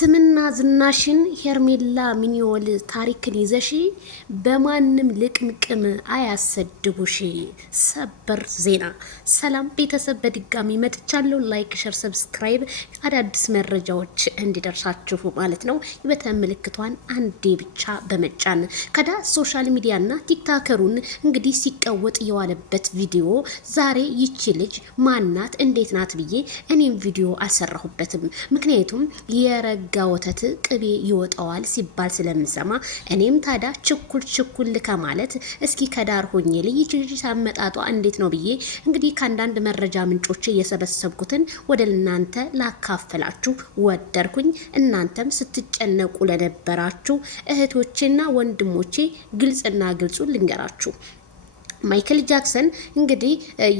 ስምና ዝናሽን ሄርሜላ ሚኒዮል ታሪክን ይዘሽ በማንም ልቅምቅም አያሰድቡሽ። ሰበር ዜና። ሰላም ቤተሰብ በድጋሚ መጥቻለሁ። ላይክ፣ ሸር፣ ሰብስክራይብ አዳዲስ መረጃዎች እንዲደርሳችሁ ማለት ነው። የበተን ምልክቷን አንዴ ብቻ በመጫን ከዳ ሶሻል ሚዲያና ቲክታከሩን እንግዲህ ሲቀወጥ የዋለበት ቪዲዮ ዛሬ ይቺ ልጅ ማናት እንዴት ናት ብዬ እኔም ቪዲዮ አልሰራሁበትም። ምክንያቱም የረጋ ወተት ቅቤ ይወጣዋል ሲባል ስለምሰማ እኔም ታዳ ችኩል ከማለት እስኪ ከዳር ሆኜ ልጅ አመጣጧ እንዴት ነው ብዬ እንግዲህ ከአንዳንድ መረጃ ምንጮች እየሰበሰብኩትን ወደ እናንተ ላካፈላችሁ ወደርኩኝ። እናንተም ስትጨነቁ ለነበራችሁ እህቶቼና ወንድሞቼ ግልጽና ግልጹን ልንገራችሁ። ማይክል ጃክሰን እንግዲህ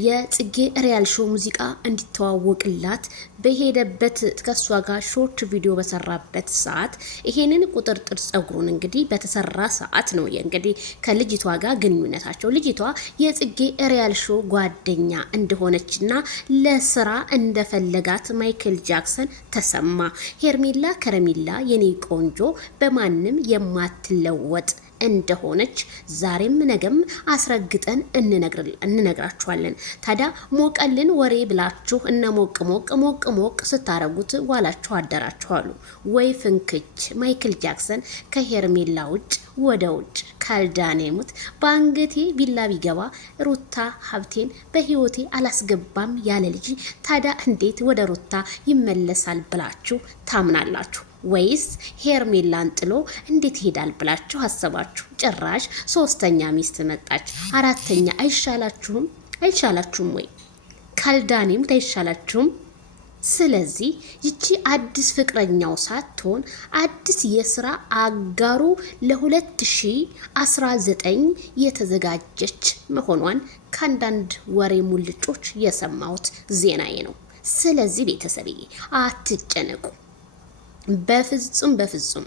የጽጌ ሪያል ሾው ሙዚቃ እንዲተዋወቅላት በሄደበት ከሷ ጋር ሾርት ቪዲዮ በሰራበት ሰዓት ይሄንን ቁጥርጥር ጸጉሩን እንግዲህ በተሰራ ሰዓት ነው እንግዲህ ከልጅቷ ጋር ግንኙነታቸው ልጅቷ የጽጌ ሪያል ሾው ጓደኛ እንደሆነችና ለስራ እንደፈለጋት ማይክል ጃክሰን ተሰማ። ሄርሜላ ከረሜላ የኔ ቆንጆ በማንም የማትለወጥ እንደሆነች ዛሬም ነገም አስረግጠን እንነግራችኋለን። ታዲያ ሞቀልን ወሬ ብላችሁ እነ ሞቅ ስታረጉት ዋላችሁ አደራችኋሉ ወይ ፍንክች። ማይክል ጃክሰን ከሄርሜላ ውጭ ወደ ውጭ ካልዳኔሙት በአንገቴ ቢላ ቢገባ ሩታ ሀብቴን በህይወቴ አላስገባም ያለ ልጅ ታዲያ እንዴት ወደ ሩታ ይመለሳል ብላችሁ ታምናላችሁ? ወይስ ሄርሜላን ጥሎ እንዴት ይሄዳል ብላችሁ አሰባችሁ? ጭራሽ ሶስተኛ ሚስት መጣች፣ አራተኛ። አይሻላችሁም ወይ? ካልዳኔም አይሻላችሁም? ስለዚህ ይቺ አዲስ ፍቅረኛው ሳትሆን አዲስ የስራ አጋሩ ለ2019 የተዘጋጀች መሆኗን ከአንዳንድ ወሬ ሙልጮች የሰማሁት ዜናዬ ነው። ስለዚህ ቤተሰብዬ አትጨነቁ። በፍጹም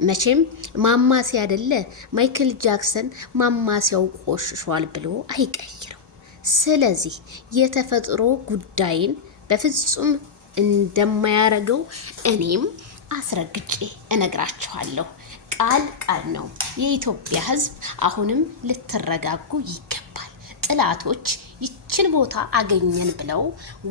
መቼም ማማሲያ አይደለ ማይክል ጃክሰን ማማሲያው ቆሽሿል ብሎ አይቀይረው። ስለዚህ የተፈጥሮ ጉዳይን በፍጹም እንደማያረገው እኔም አስረግጬ እነግራችኋለሁ። ቃል ነው። የኢትዮጵያ ሕዝብ አሁንም ልትረጋጉ ይገባል። ጥላቶች ይችን ቦታ አገኘን ብለው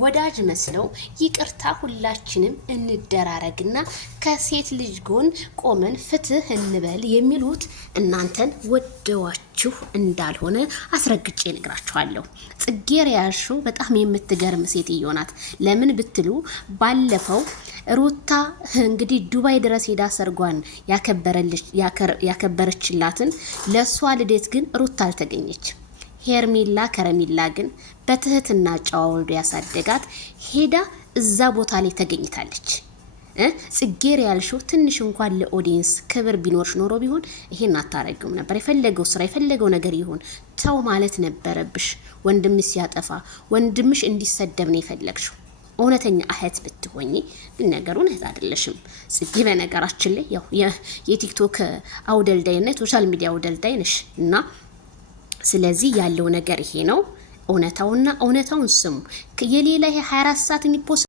ወዳጅ መስለው ይቅርታ ሁላችንም እንደራረግና ከሴት ልጅ ጎን ቆመን ፍትህ እንበል የሚሉት እናንተን ወደዋችሁ እንዳልሆነ አስረግጬ ነግራችኋለሁ። ጽጌ ሪያል ሾው በጣም የምትገርም ሴትዮ ናት። ለምን ብትሉ ባለፈው ሩታ እንግዲህ ዱባይ ድረስ ሄዳ ሰርጓን ያከበረችላትን ለሷ ልደት ግን ሩታ አልተገኘች። ሄርሜላ ከረሜላ ግን በትህትና ጨዋ ወልዶ ያሳደጋት ሄዳ እዛ ቦታ ላይ ተገኝታለች። ጽጌ ሪያል ሾው ትንሽ እንኳን ለኦዲየንስ ክብር ቢኖርሽ ኖሮ ቢሆን ይሄን አታረግም ነበር። የፈለገው ስራ የፈለገው ነገር ይሁን ተው ማለት ነበረብሽ። ወንድምሽ ሲያጠፋ ወንድምሽ እንዲሰደብ ነው የፈለግሽው። እውነተኛ እህት ብትሆኚ ግን ነገሩን እህት አይደለሽም ጽጌ። በነገራችን ላይ ያው የቲክቶክ አውደልዳይና የሶሻል ሚዲያ አውደልዳይ ነሽ እና ስለዚህ ያለው ነገር ይሄ ነው። እውነታውን ስሙ። የሌላ ይሄ 24 ሰዓት የሚፖስት